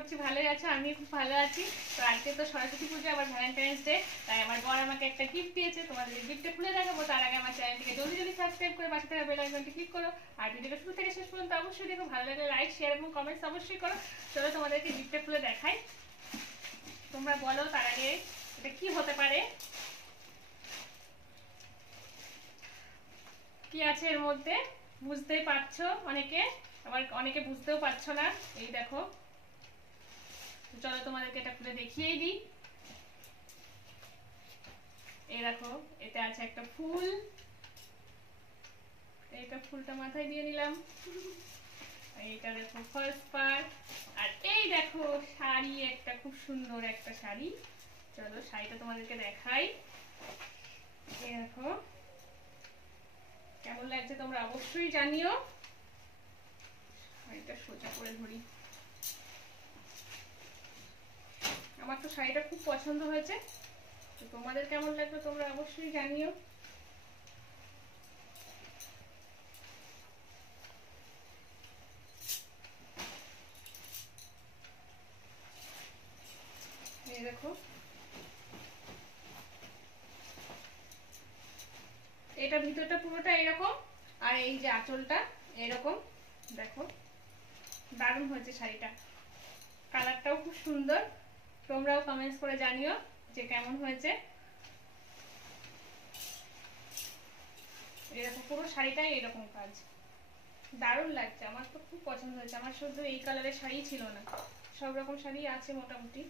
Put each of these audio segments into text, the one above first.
করছি ভালোই আছো, আমি খুব ভালো আছি। তো আজকে তো সরস্বতী পুজো, আবার ভ্যালেন্টাইন্স ডে, তাই আমার বর আমাকে একটা গিফট দিয়েছে। তোমাদের গিফটটা খুলে দেখাবো, তার আগে আমার চ্যানেলটিকে জলদি জলদি সাবস্ক্রাইব করে পাশে থাকা বেল আইকনটি ক্লিক করো। আর ভিডিওটা শুরু থেকে শেষ পর্যন্ত অবশ্যই দেখো, ভালো লাগলে লাইক, শেয়ার এবং কমেন্টস অবশ্যই করো। চলো তোমাদেরকে গিফটটা খুলে দেখাই, তোমরা বলো তার আগে এটা কি হতে পারে, কি আছে এর মধ্যে। বুঝতেই পারছো অনেকে, আবার অনেকে বুঝতেও পারছো না। এই দেখো, চলো তোমাদেরকে এটা খুলে দেখিয়েই দিই। এই দেখো, এতে আছে একটা ফুল, এইটা ফুলটা মাথায় দিয়ে নিলাম। এইটা দেখো ফার্স্ট পার্ট, আর এই দেখো শাড়ি, একটা খুব সুন্দর একটা শাড়ি। চলো শাড়িটা তোমাদেরকে দেখাই। এই দেখো, কেমন লাগছে তোমরা অবশ্যই জানিও। শাড়িটা সোজা করে ধরি, আমার তো শাড়িটা খুব পছন্দ হয়েছে, তো তোমাদের কেমন লাগবে তোমরা অবশ্যই জানিও। এই দেখো, এটা ভিতরটা পুরোটা এরকম, আর এই যে আঁচলটা এরকম। দেখো দারুণ হয়েছে শাড়িটা, কালারটাও খুব সুন্দর। তোমরাও কমেন্টস করে জানিও যে কেমন হয়েছে। এরকম পুরো শাড়িটাই এরকম কাজ, দারুণ লাগছে, আমার তো খুব পছন্দ হয়েছে। আমার শুধু এই কালারের শাড়ি ছিল না, সব রকম শাড়ি আছে মোটামুটি।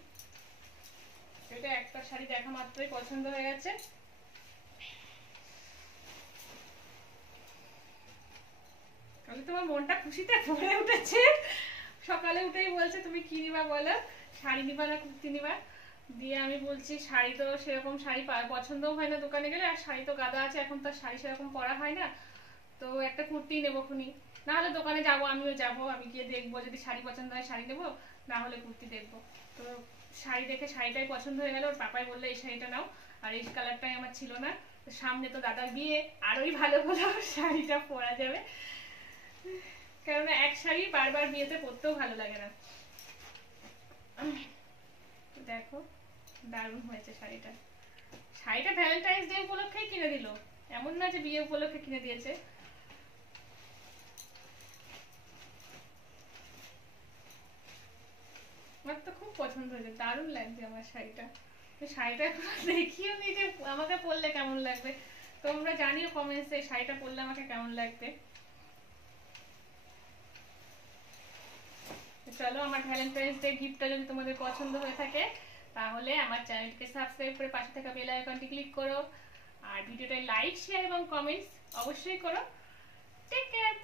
এটা একটা শাড়ি দেখা মাত্রই পছন্দ হয়ে গেছে। আমি তোমার মনটা খুশিতে ভরে উঠেছে, সকালে উঠেই বলছে তুমি কি নিবা বলো, শাড়ি নিবা না কুর্তি নিবা। দিয়ে আমি বলছি শাড়ি তো সেরকম শাড়ি পছন্দও হয় না দোকানে গেলে, আর শাড়ি তো গাদা আছে, এখন তো শাড়ি সেরকম পরা হয় না, তো একটা কুর্তি নেবো খুনি। না হলে দোকানে যাবো, আমিও যাবো, আমি গিয়ে দেখবো, যদি শাড়ি পছন্দ হয় শাড়ি নেবো, না হলে কুর্তি দেখবো। তো শাড়ি দেখে শাড়িটাই পছন্দ হয়ে গেল। ওর পাপাই বললো এই শাড়িটা নাও, আর এই কালারটাই আমার ছিল না। সামনে তো দাদার বিয়ে, আরোই ভালো হলো শাড়িটা পরা যাবে, কেননা এক শাড়ি বারবার বিয়েতে পরতেও ভালো লাগে না। দেখো দারুণ হয়েছে শাড়িটা। শাড়িটা ভ্যালেন্টাইন্স ডে উপলক্ষেই কিনে দিল, এমন না যে বিয়ে উপলক্ষে কিনে দিয়েছে। আমার তো খুব পছন্দ হয়েছে, দারুণ লাগছে আমার শাড়িটা। শাড়িটা এখন দেখিও নি যে আমাকে পরলে কেমন লাগবে, তোমরা জানিও কমেন্টসে শাড়িটা পরলে আমাকে কেমন লাগবে। চলো, আমার ভ্যালেন্টাইন্স ডে গিফটটা যদি তোমাদের পছন্দ হয়ে থাকে, তাহলে আমার চ্যানেলটিকে সাবস্ক্রাইব করে পাশে থাকা বেল আইকনটি ক্লিক করো, আর ভিডিওটায় লাইক, শেয়ার এবং কমেন্টস অবশ্যই করো। Take care.